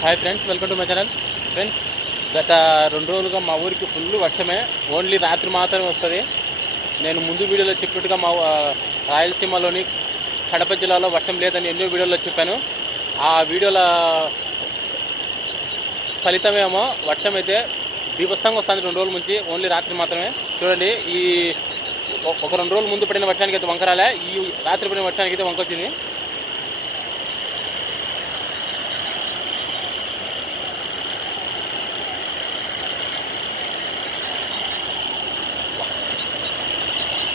Hi friends welcome to my channel friends గత రెండు రోజులుగా మా ఊరికి ఫుల్ వర్షమే. ఓన్లీ రాత్రి మాత్రమే వస్తుంది. నేను ముందు వీడియోలో చెప్పినట్టుగా మా రాయలసీమలోని కడప జిల్లాలో వర్షం లేదని ఎన్నో వీడియోలో చెప్పాను. ఆ వీడియోల ఫలితమేమో వర్షం అయితే బీభత్సంగా వస్తుంది రెండు రోజుల నుంచి ఓన్లీ రాత్రి మాత్రమే. చూడండి ఈ ఒక రెండు రోజుల ముందు పడిన వర్షానికి అయితే వంకరాలే ఈ రాత్రి పడిన వర్షానికి అయితే వంకొచ్చింది.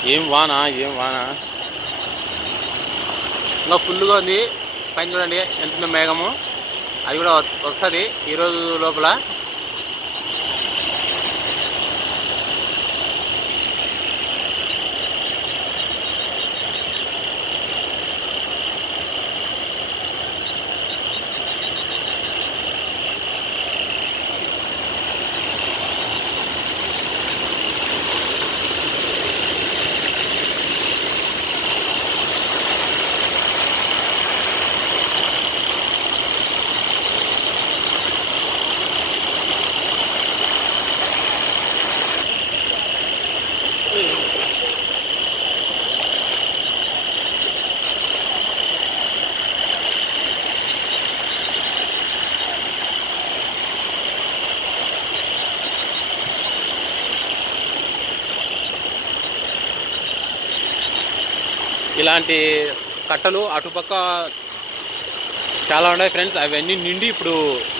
ఏం వాన ఏం వాన? ఇంకా ఫుల్గా ఉంది. పైన చూడండి ఎంత మేఘము. అది కూడా వస్తుంది. ఈరోజు లోపల ఇలాంటి కట్టలు అటుపక్క చాలా ఉన్నాయి ఫ్రెండ్స్. అవన్నీ నిండి ఇప్పుడు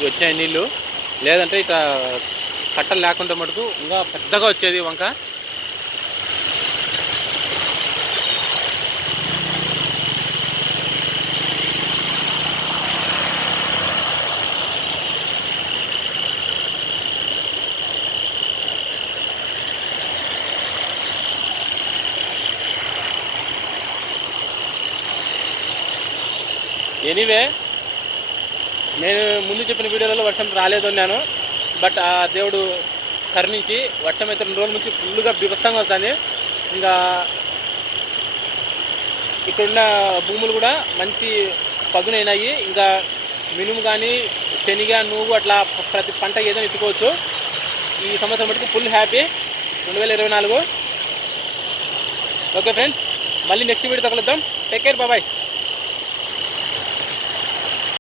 వచ్చాయి నీళ్ళు లేదంటే ఇక కట్టలు లేకుండా మటుకు ఇంకా పెద్దగా వచ్చేది వంక. ఎనీవే నేను ముందు చెప్పిన వీడియోలలో వర్షం రాలేదు అన్నాను బట్ ఆ దేవుడు కరుణించి వర్షం అయితే రెండు రోజుల నుంచి ఫుల్గా బిభస్తంగా వస్తుంది. ఇంకా ఇక్కడున్న భూములు కూడా మంచి పదునైనాయి ఇంకా మినుము కానీ శనిగ నువ్వు అట్లా ప్రతి పంట ఏదైనా ఎత్తుకోవచ్చు ఈ సంవత్సరం మటుకు ఫుల్ హ్యాపీ. రెండు వేల ఇరవై నాలుగు. ఓకే ఫ్రెండ్స్ మళ్ళీ నెక్స్ట్ వీడియో తగలుద్దాం టేక్ కేర్ బాబాయ్